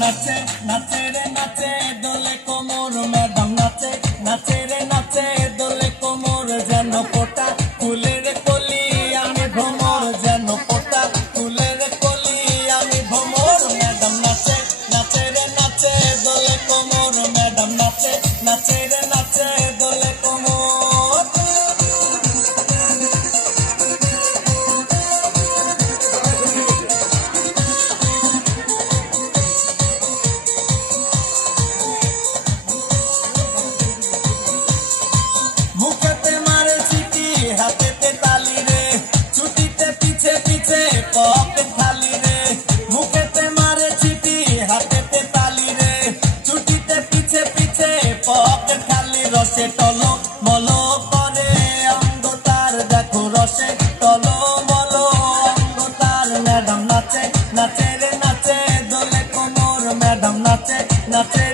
নাচে নাচে রে নাচে দোলে কোমর ম্যাডাম নাচে নাচে রে নাচে দোলে কোমর যেন পোটা ফুলের কলি আমি ভ্রমর যেন পোটা ফুলের কলি আমি ভ্রমর ম্যাডাম নাচে নাচে রে নাচে দোলে কোমর ম্যাডাম নাচে নাচে রে নাচে দোলে কোমর মুখেতে মারে চিঠি হাতেতে তালি রে ছুটিতে পিছে পিছে পকেট খালি রে মুখেতে মারে চিঠি হাতেতে তালি রে ছুটিতে পিছে পিছে পকেট খালি রসে টলো মলো করে অঙ্গ তার দেখো রসে টলো মলো অঙ্গ তার ম্যাডাম নাচে নাচে রে নাচে দোলে কোমর ম্যাডাম নাচে নাচে